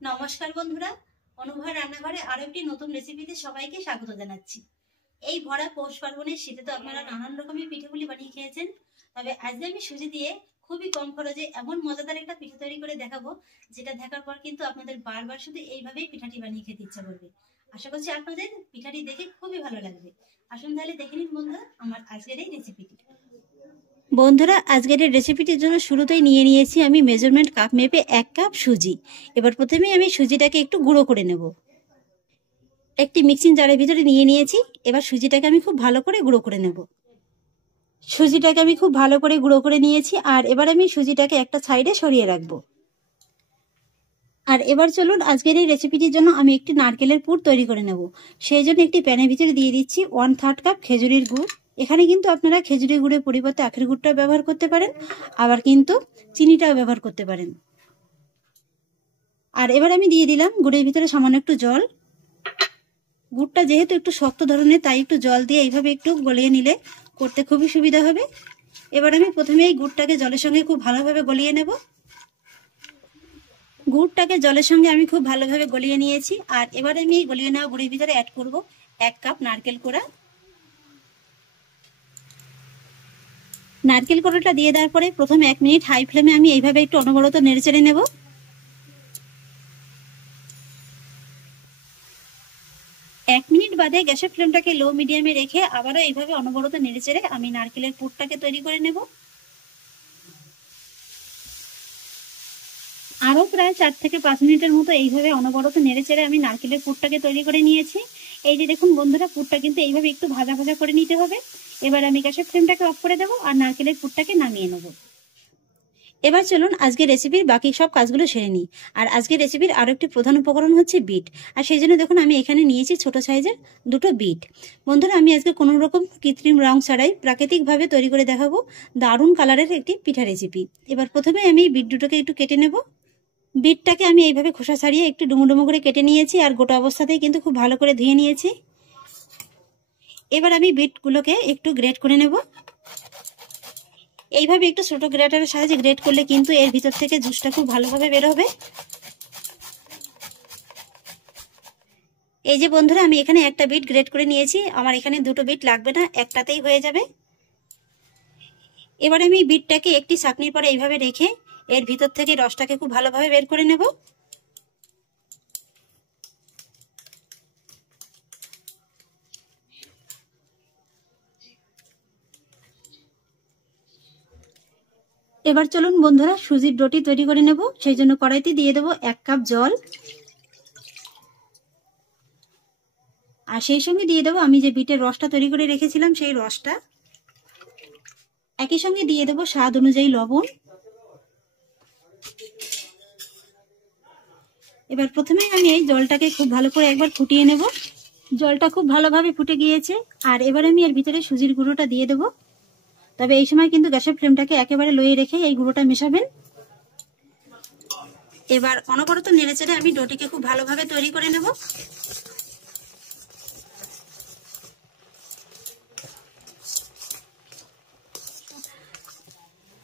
নমস্কার বন্ধুরা, অনুভয় রান্নাঘরে আরো একটি নতুন রেসিপিতে সবাইকে স্বাগত জানাচ্ছি। এই ভরা পৌষ পার্বণের শীতে তো আপনারা নানান রকমের পিঠেপুলি বানিয়ে খেয়েছেন, তবে আজকে আমি সুজি দিয়ে খুবই কম খরচে এমন মজাদার একটা পিঠা তৈরি করে দেখাবো, যেটা দেখার পর কিন্তু আপনাদের বারবার শুধু এইভাবেই পিঠাটি বানিয়ে খেতে ইচ্ছা করবে। আশা করছি আপনাদের পিঠাটি দেখে খুবই ভালো লাগবে। আসুন তাহলে দেখে নিন বন্ধুরা আমার আজকের এই রেসিপিটি। বন্ধুরা, আজকের এই রেসিপিটির জন্য শুরুতেই নিয়ে নিয়েছি আমি মেজারমেন্ট কাপ মেপে 1 কাপ সুজি। এবার প্রথমেই আমি সুজিটাকে একটু গুঁড়ো করে নেব। একটি মিক্সিং জারের ভিতরে নিয়ে নিয়েছি। এবার সুজিটাকে আমি খুব ভালো করে গুঁড়ো করে নেব। সুজিটাকে আমি খুব ভালো করে গুঁড়ো করে নিয়েছি, আর এবার আমি সুজিটাকে একটা সাইডে সরিয়ে রাখবো। আর এবার চলুন আজকের এই রেসিপিটির জন্য আমি একটি নারকেলের পুর তৈরি করে নেব। সেই জন্য একটি প্যানের ভিতরে দিয়ে দিচ্ছি 1/3 কাপ খেজুরির গুড়। এখানে কিন্তু আপনারা খেজুরের গুড়ের পরিবর্তে আখের গুড়টাও ব্যবহার করতে পারেন, আবার কিন্তু চিনিটাও ব্যবহার করতে পারেন। আর এবার আমি দিয়ে দিলাম গুড়ের ভিতরে সামান্য একটু জল। গুড়টা যেহেতু একটু শক্ত ধরনের, তাই একটু জল দিয়ে এইভাবে একটু গলিয়ে নিলে করতে খুবই সুবিধা হবে। এবার আমি প্রথমে এই গুড়টাকে জলের সঙ্গে খুব ভালোভাবে গলিয়ে নেব। গুড়টাকে জলের সঙ্গে আমি খুব ভালোভাবে গলিয়ে নিয়েছি। আর এবার আমি এই গলিয়ে নেওয়া গুড়ের ভিতরে অ্যাড করব 1 কাপ নারকেল কোড়া। নারকেল কোড়াটা দিয়ে দেওয়ার পরে প্রথমে 1 মিনিট হাই ফ্লেমে আমি এইভাবে একটু অনবরত নেড়েচেড়ে নেব। 1 মিনিট বাদে গ্যাসের ফ্লেমটাকে লো মিডিয়ামে রেখে আবারও এইভাবে অনবরত নেড়েচেড়ে আমি নারকেলের পুরটাকে তৈরি করে নেব। আরও প্রায় 4 থেকে 5 মিনিটের মতো এইভাবে অনবরত নেড়েচেড়ে আমি নারকেলের পুরটাকে তৈরি করে নিয়েছি। এই যে দেখুন বন্ধুরা, পুরটা কিন্তু এইভাবে একটু ভাজা ভাজা করে নিতে হবে। এবার আমি গ্যাসের ফ্লেমটাকে অফ করে দেবো আর নারকেলের পুরটাকে নামিয়ে নেব। এবার চলুন আজকের রেসিপির বাকি সব কাজগুলো সেরে নিই। আর আজকের রেসিপির আরও একটি প্রধান উপকরণ হচ্ছে বিট। আর সেই জন্য দেখুন আমি এখানে নিয়েছি ছোট সাইজের 2টো বিট। বন্ধুরা, আমি আজকে কোনো রকম কৃত্রিম রং ছাড়াই প্রাকৃতিকভাবে তৈরি করে দেখাবো দারুণ কালারের একটি পিঠা রেসিপি। এবার প্রথমে আমি বিট দুটোকে একটু কেটে নেব। বিটটাকে আমি এইভাবে খোসা ছাড়িয়ে একটু ডুমো ডুমো করে কেটে নিয়েছি, আর গোটা অবস্থাতেই কিন্তু খুব ভালো করে ধুয়ে নিয়েছি। এবার আমি বিটগুলোকে একটু গ্রেট করে নেব। এইভাবে একটু ছোট গ্রেটারের সাহায্যে গ্রেট করলে কিন্তু এর ভিতর থেকে জুসটা খুব ভালোভাবে বের হবে। এই যে বন্ধুরা, আমি এখানে একটা বিট গ্রেট করে নিয়েছি। আমার এখানে 2টো বিট লাগবে না, একটাতেই হয়ে যাবে। এবার আমি বিটটাকে একটি ছাঁকনির পরে এইভাবে রেখে এর ভিতর থেকে রসটাকে খুব ভালোভাবে বের করে নেব। এবার চলুন বন্ধুরা সুজির ডোটি তৈরি করে নেব। সেই জন্য কড়াইতে দিয়ে দেবো 1 কাপ জল, আর সেই সঙ্গে দিয়ে দেবো আমি যে বিটের রসটা তৈরি করে রেখেছিলাম সেই রসটা। একই সঙ্গে দিয়ে দেবো স্বাদ অনুযায়ী লবণ। এবার প্রথমে আমি এই জলটাকে খুব ভালো করে একবার ফুটিয়ে নেব। জলটা খুব ভালোভাবে ফুটে গিয়েছে, আর এবার আমি এর ভিতরে সুজির গুঁড়োটা দিয়ে দেবো। তবে এই সময় কিন্তু গ্যাসের ফ্লেমটাকে একেবারে লোয়ে রেখে এই গুঁড়োটা মেশাবেন। এবার অনবরত নেড়েচেড়ে আমি ডোটিকে খুব ভালোভাবে তৈরি করে নেব।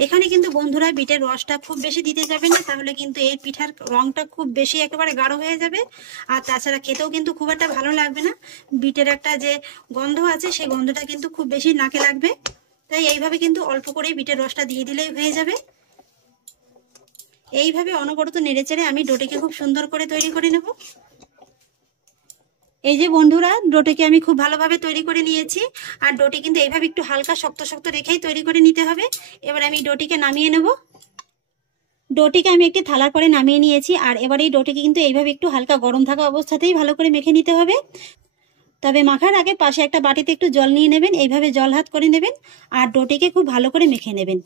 এখানে কিন্তু বন্ধুরা বিটের রসটা খুব বেশি দিতে যাবে না, তাহলে কিন্তু এই পিঠার রংটা খুব বেশি একেবারে গাঢ় হয়ে যাবে। আর তাছাড়া খেতেও কিন্তু খুব একটা ভালো লাগবে না। বিটের একটা যে গন্ধ আছে সেই গন্ধটা কিন্তু খুব বেশি নাকে লাগবে। তাই এইভাবে কিন্তু অল্প করেই বিটের রসটা দিয়ে দিলেই হয়ে যাবে। এইভাবে অনবরত নেড়েচেড়ে আমি ডোটিকে খুব সুন্দর করে তৈরি করে নেব। এই যে বন্ধুরা, ডোটিকে আমি খুব ভালোভাবে তৈরি করে নিয়েছি। আর ডোটি কিন্তু এইভাবে একটু হালকা শক্ত শক্ত রেখেই তৈরি করে নিতে হবে। এবার আমি ডোটিকে নামিয়ে নেব। ডোটিকে আমি একটি থালার পরে নামিয়ে নিয়েছি। আর এবার এই ডোটিকে কিন্তু এইভাবে একটু হালকা গরম থাকা অবস্থাতেই ভালো করে মেখে নিতে হবে। তবে মাখার আগে পাশে একটা বাটিতে একটু জল নিয়ে নেবেন, এইভাবে জল হাত করে নেবেন আর ডোটিকে খুব ভালো করে মেখে নেবেন।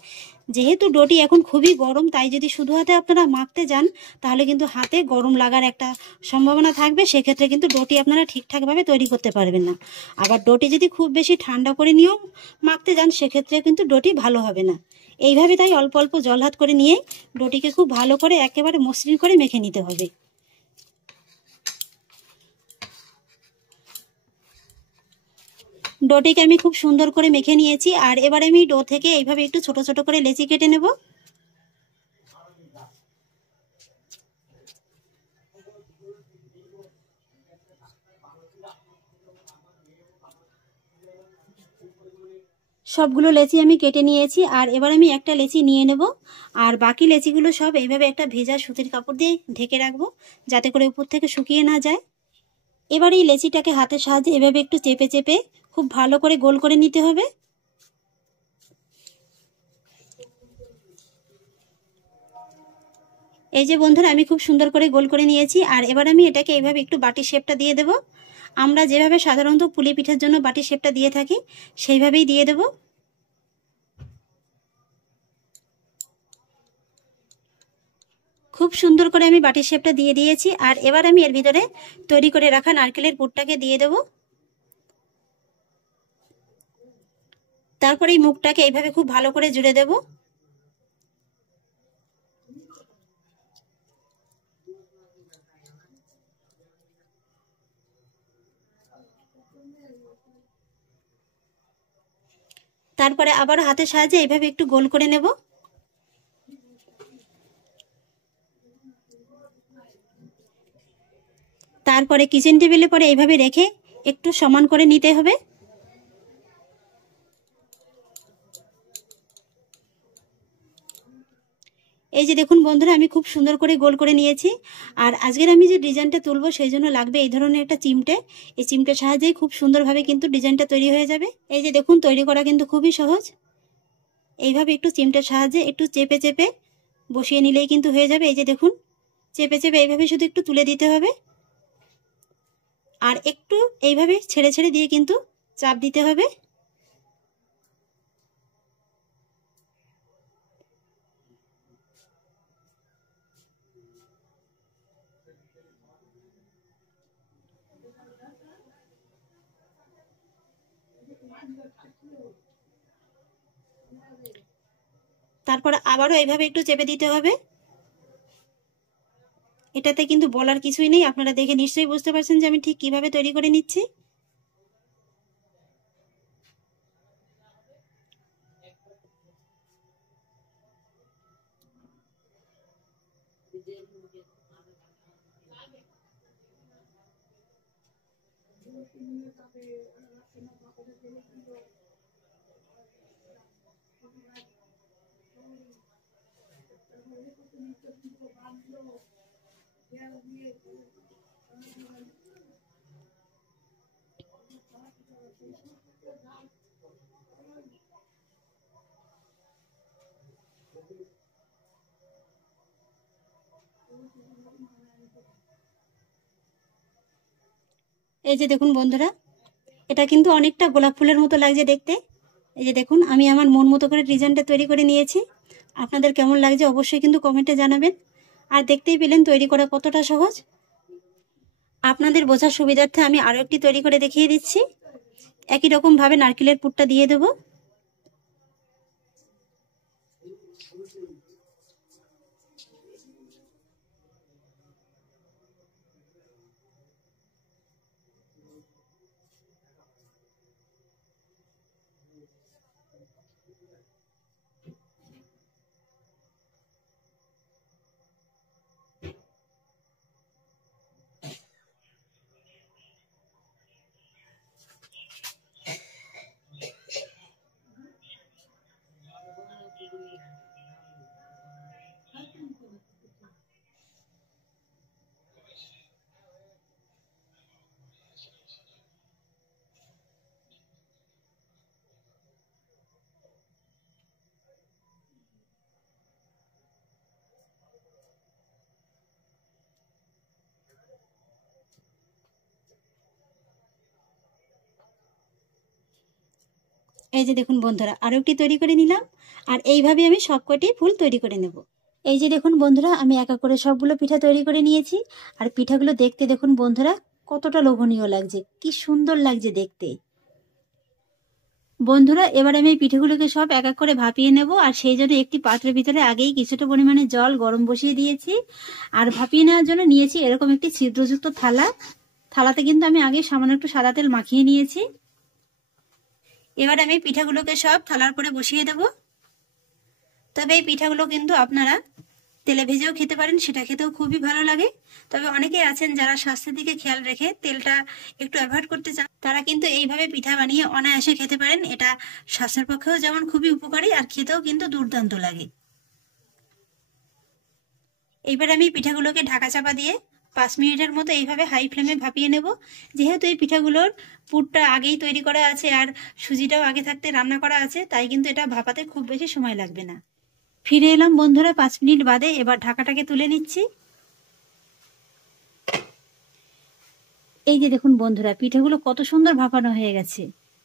যেহেতু ডোটি এখন খুবই গরম, তাই যদি শুধু হাতে আপনারা মাখতে যান তাহলে কিন্তু হাতে গরম লাগার একটা সম্ভাবনা থাকবে। সেক্ষেত্রে কিন্তু ডোটি আপনারা ঠিকঠাকভাবে তৈরি করতে পারবেন না। আবার ডোটি যদি খুব বেশি ঠান্ডা করে নিয়েও মাখতে যান সেক্ষেত্রে কিন্তু ডোটি ভালো হবে না। এইভাবে তাই অল্প অল্প জল হাত করে নিয়ে ডোটিকে খুব ভালো করে একেবারে মসৃণ করে মেখে নিতে হবে। ডোটিকে আমি খুব সুন্দর করে মেখে নিয়েছি। আর এবারে আমি ডো থেকে এইভাবে একটু ছোট ছোট করে লেচি কেটে নেব। সবগুলো লেচি আমি কেটে নিয়েছি, আর এবার আমি একটা লেচি নিয়ে নেব, আর বাকি লেচিগুলো সব এইভাবে একটা ভেজা সুতির কাপড় দিয়ে ঢেকে রাখবো, যাতে করে উপর থেকে শুকিয়ে না যায়। এবার এই লেচিটাকে হাতের সাহায্যে এভাবে একটু চেপে চেপে খুব ভালো করে গোল করে নিতে হবে। এই যে বন্ধুরা, আমি খুব সুন্দর করে গোল করে নিয়েছি, আর এবার আমি এটাকে এইভাবে একটু বাটি শেপটা দিয়ে দেব। আমরা যেভাবে সাধারণত পুলি পিঠার জন্য বাটি শেপটা দিয়ে থাকি সেইভাবেই দিয়ে দেব। খুব সুন্দর করে আমি বাটির শেপটা দিয়ে দিয়েছি, আর এবার আমি এর ভিতরে তৈরি করে রাখা নারকেলের পুরটাকে দিয়ে দেব। তারপরে এই মুখটাকে এইভাবে খুব ভালো করে জুড়ে দেব। তারপরে আবার হাতের সাহায্যে এইভাবে একটু গোল করে নেব। তারপরে কিচেন টেবিলে পরে এইভাবে রেখে একটু সমান করে নিতে হবে। এই যে দেখুন বন্ধুরা, আমি খুব সুন্দর করে গোল করে নিয়েছি। আর আজকের আমি যে ডিজাইনটা তুলবো সেই জন্য লাগবে এই ধরনের একটা চিমটে। এই চিমটের সাহায্যেই খুব সুন্দরভাবে কিন্তু ডিজাইনটা তৈরি হয়ে যাবে। এই যে দেখুন, তৈরি করা কিন্তু খুবই সহজ। এইভাবে একটু চিমটের সাহায্যে একটু চেপে চেপে বসিয়ে নিলেই কিন্তু হয়ে যাবে। এই যে দেখুন, চেপে চেপে এইভাবে শুধু একটু তুলে দিতে হবে, আর একটু এইভাবে ছেড়ে ছেড়ে দিয়ে কিন্তু চাপ দিতে হবে। তারপর আবারও এইভাবে একটু চেপে দিতে হবে। এটাতে কিন্তু বলার কিছুই নেই, আপনারা দেখে নিশ্চয়ই বুঝতে পারছেন যে আমি ঠিক কিভাবে তৈরি করে নিচ্ছি। এই যে দেখুন বন্ধুরা, এটা কিন্তু অনেকটা গোলাপ ফুলের মতো লাগছে দেখতে। এই যে দেখুন, আমি আমার মন মতো করে ডিজাইনটা তৈরি করে নিয়েছি। আপনাদের কেমন লাগছে অবশ্যই কিন্তু কমেন্টে জানাবেন। আর দেখতেই পেলেন তৈরি করা কতটা সহজ। আপনাদের বোঝার সুবিধার্থে আমি আরও একটি তৈরি করে দেখিয়ে দিচ্ছি। একই রকম ভাবে নারকেলের পুরটা দিয়ে দেবো। এই যে দেখুন বন্ধুরা, আরও একটি তৈরি করে নিলাম, আর এইভাবে আমি সবকটি ফুল তৈরি করে নেব। এই যে দেখুন বন্ধুরা, আমি একা করে সবগুলো পিঠা তৈরি করে নিয়েছি। আর পিঠাগুলো দেখতে দেখুন বন্ধুরা কতটা লোভনীয় লাগছে, কি সুন্দর লাগছে দেখতে। বন্ধুরা, এবার আমি এই পিঠেগুলোকে সব এক এক করে ভাপিয়ে নেব, আর সেই জন্য একটি পাত্রের ভিতরে আগেই কিছুটা পরিমাণে জল গরম বসিয়ে দিয়েছি। আর ভাপিয়ে নেওয়ার জন্য নিয়েছি এরকম একটি ছিদ্রযুক্ত থালা। থালাতে কিন্তু আমি আগে সামান্য একটু সাদা তেল মাখিয়ে নিয়েছি। এবার আমি পিঠাগুলোকে সব থালার পরে বসিয়ে দেব। তবে এই পিঠাগুলো কিন্তু আপনারা তেলে ভেজেও খেতে পারেন, সেটা খেতেও খুবই ভালো লাগে। তবে অনেকে আছেন যারা স্বাস্থ্যের দিকে খেয়াল রেখে তেলটা একটু অ্যাভয়েড করতে চান, তারা কিন্তু এইভাবে পিঠা বানিয়ে অনায়াসে খেতে পারেন। এটা স্বাস্থ্যের পক্ষেও যেমন খুবই উপকারী, আর খেতেও কিন্তু দুর্দান্ত লাগে। এইবার আমি পিঠাগুলোকে ঢাকা চাপা দিয়ে 5 মিনিটের মতো এইভাবে হাই ফ্লেমে ভাপিয়ে নেব। যেহেতু এই পিঠাগুলোর পুরটা আগেই তৈরি করা আছে আর সুজিটাও আগে থাকতে রান্না করা আছে, তাই কিন্তু এটা ভাপাতে খুব বেশি সময় লাগবে না। ফিরে এলাম বন্ধুরা 5 মিনিট বাদে। এবার ঢাকাটাকে তুলে নিচ্ছি। এই যে দেখুন বন্ধুরা, পিঠাগুলো কত সুন্দর ভাপানো হয়ে গেছে।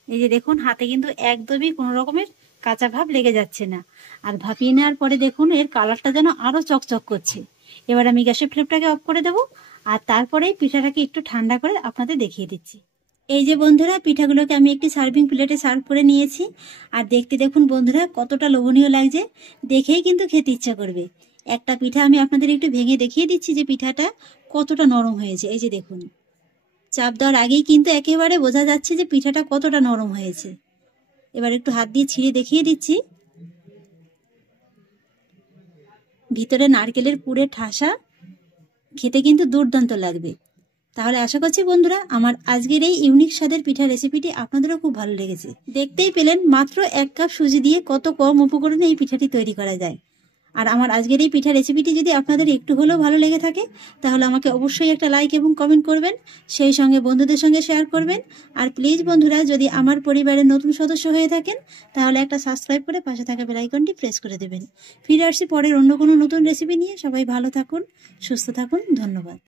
এই যে দেখুন, হাতে কিন্তু একদমই কোনো রকমের কাঁচা ভাব লেগে যাচ্ছে না। আর ভাপিয়ে নেওয়ার পরে দেখুন এর কালারটা যেন আরো চকচক করছে। এবার আমি গ্যাসের ফ্লেমটাকে অফ করে দেবো, আর তারপরে পিঠাটাকে একটু ঠান্ডা করে আপনাদের দেখিয়ে দিচ্ছি। এই যে বন্ধুরা, পিঠাগুলোকে আমি একটি সার্ভিং প্লেটে সার্ভ করে নিয়েছি। আর দেখতে দেখুন বন্ধুরা কতটা লোভনীয় লাগছে, দেখেই কিন্তু খেতে ইচ্ছা করবে। একটা পিঠা আমি আপনাদের একটু ভেঙে দেখিয়ে দিচ্ছি যে পিঠাটা কতটা নরম হয়েছে। এই যে দেখুন, চাপ দেওয়ার আগেই কিন্তু একেবারে বোঝা যাচ্ছে যে পিঠাটা কতটা নরম হয়েছে। এবার একটু হাত দিয়ে ছিঁড়ে দেখিয়ে দিচ্ছি। ভিতরে নারকেলের পুরের ঠাসা, খেতে কিন্তু দুর্দান্ত লাগবে। তাহলে আশা করছি বন্ধুরা আমার আজকের এই ইউনিক স্বাদের পিঠা রেসিপিটি আপনাদেরও খুব ভালো লেগেছে। দেখতেই পেলেন মাত্র 1 কাপ সুজি দিয়ে কত কম উপকরণে এই পিঠাটি তৈরি করা যায়। আর আমার আজকের এই পিঠা রেসিপিটি যদি আপনাদের একটু হলেও ভালো লেগে থাকে, তাহলে আমাকে অবশ্যই একটা লাইক এবং কমেন্ট করবেন, সেই সঙ্গে বন্ধুদের সঙ্গে শেয়ার করবেন। আর প্লিজ বন্ধুরা, যদি আমার পরিবারের নতুন সদস্য হয়ে থাকেন, তাহলে একটা সাবস্ক্রাইব করে পাশে থাকা বেল আইকনটি প্রেস করে দেবেন। ফিরে আসছি পরের অন্য কোনো নতুন রেসিপি নিয়ে। সবাই ভালো থাকুন, সুস্থ থাকুন, ধন্যবাদ।